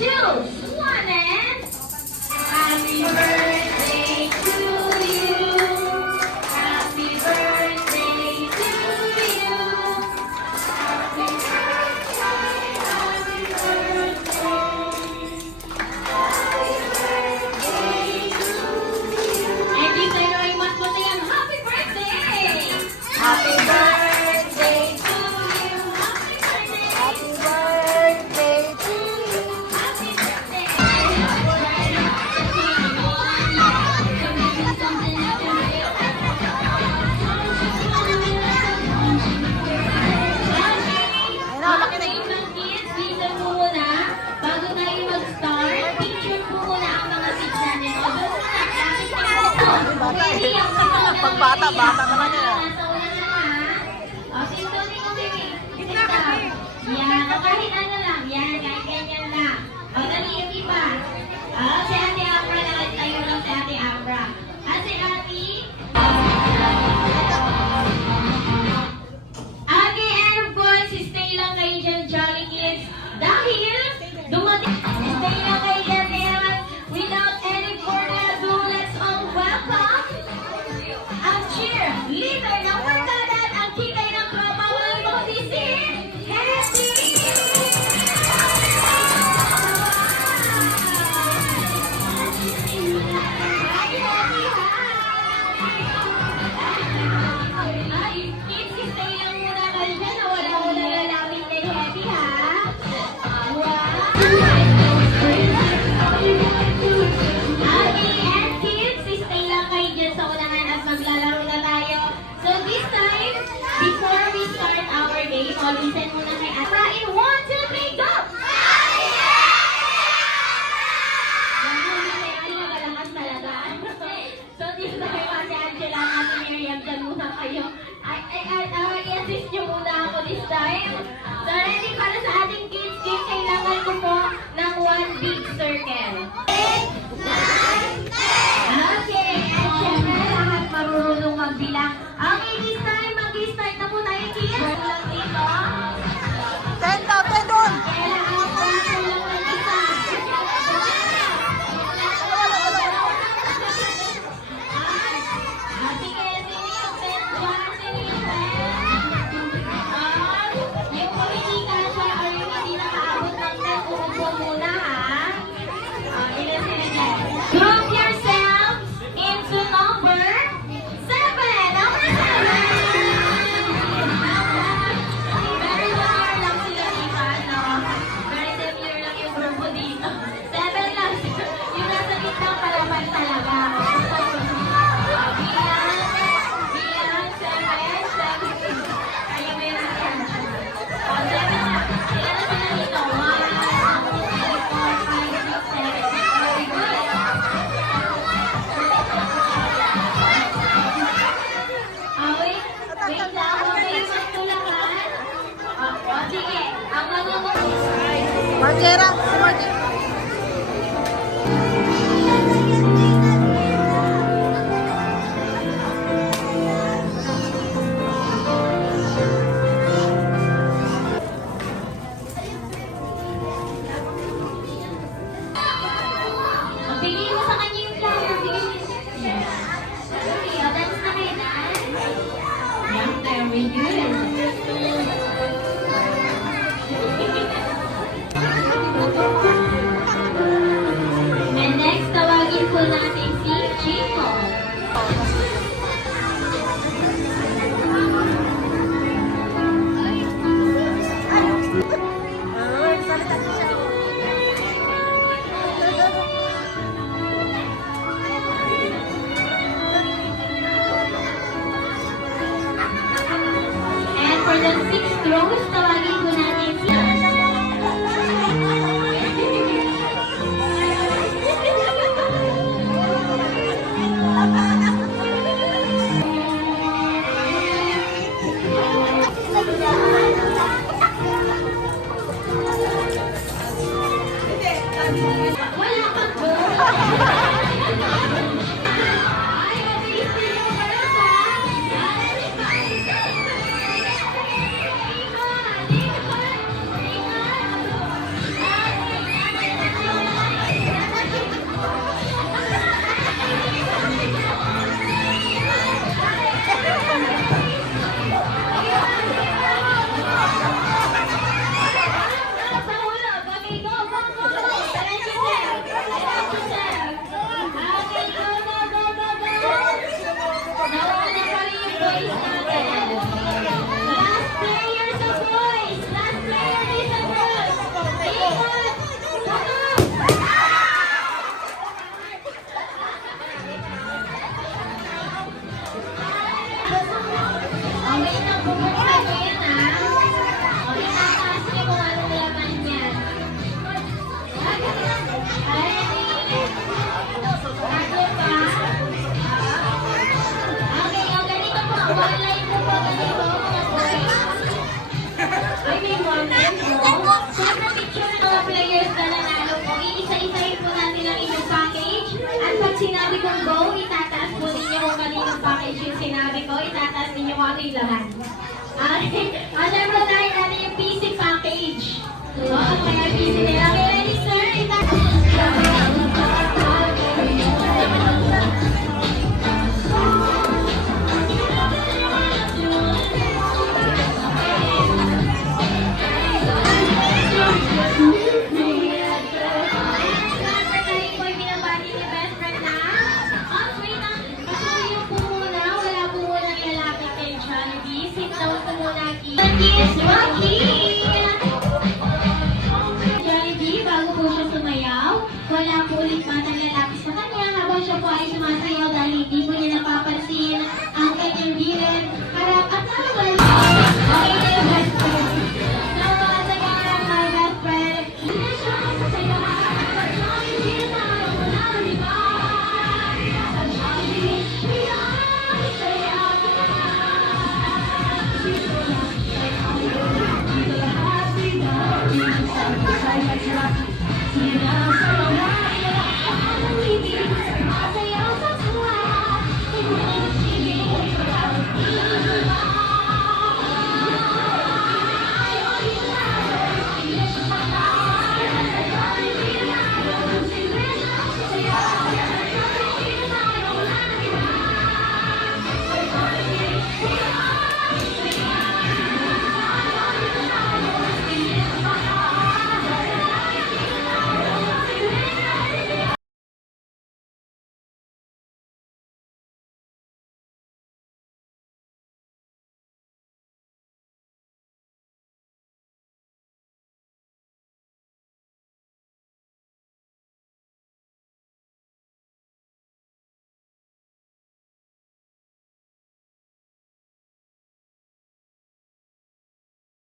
2, 1, and happy birthday to you. Happy birthday to you. Happy birthday, happy birthday. Happy birthday to you. And if they know what to say, happy birthday. Happy birthday to you. Happy birthday to you. Happy birthday. Okay, mga kids, dito muna. Bago tayo mag-start, picture po muna ang mga kids natin. O, doon muna. Pagbata naman yan. Nasa una na ha. O, sintonin mo, baby. Yan, o kahit ano lang. Yan, kahit ganyan lang. O, dali yung iba. O, si Ate Abra na tayo lang si Ate Abra. At si Ate. Okay, and of course, stay lang kayo dyan, Jolly Kids. Dahil, dumating. Stay lang kayo dyan, and without any further ado, let's all welcome ang cheer leader ng barkada at ang kikay ng tropa. Walang maulisin. Happy! Ay, kids, stay lang muna kayo dyan. Wala lalapit kay Happy, ha? Wow! Okay, and kids, stay lang kayo dyan sa unahan at maglalaro na tayo. So this time, before we start our game, listen muna kay Atra in 1, 2, 3, go! Malakas talaga. So this time, Ate Angela at Ate Miriam, dyan muna kayo. I-assist nyo muna ako this time. So ready para sa ating kids game, kailangan ko po ng 1 big circle. Okay, and syempre lahat marunong magbilang. Okay, this time, mag-start na po tayo, kids. Lang dito. 10 daw, 10 doon! Kailangan ko lang mag-isa. Sige, sino yung pen dyan? Sino yung pen? Yung kung hindi kasha or yung hindi nakaabot ng pen, uupo muna, ha? Ilan sila dyan? Group yourselves into number 7. Number 7! Very demure lang sila, diba? No? Very demure lang yung grupo dito. 7 lang. Yung nasa gitna palaban talaga. Bilang 7. Kayo may natin. O, 7 na. Ilan na sila dito? 1, 2, 3, 4, 5, 6, 7. Very good. Wait lang. Huwag kayo magtulakan. O, sige. Ang magugulong. Margera, si Margera. Bigay mo sa kanya yung flower. Bigay mo. Okay, o, dance na kayo, dance. Yan, very good. And next, tawagin po natin si Chico. Ay, salita siya. And for the 6th rows, tawagin po natin si wala pa po. Ay, mabilis mo pala sa ating laman. Syempre tayo natin yung PC package. Kaya PC nila. Okay, ready sir? Jollibee, bago po siya sumayaw, wala po ulit batang lalaki sa kanya habang siya po ay sumasayaw.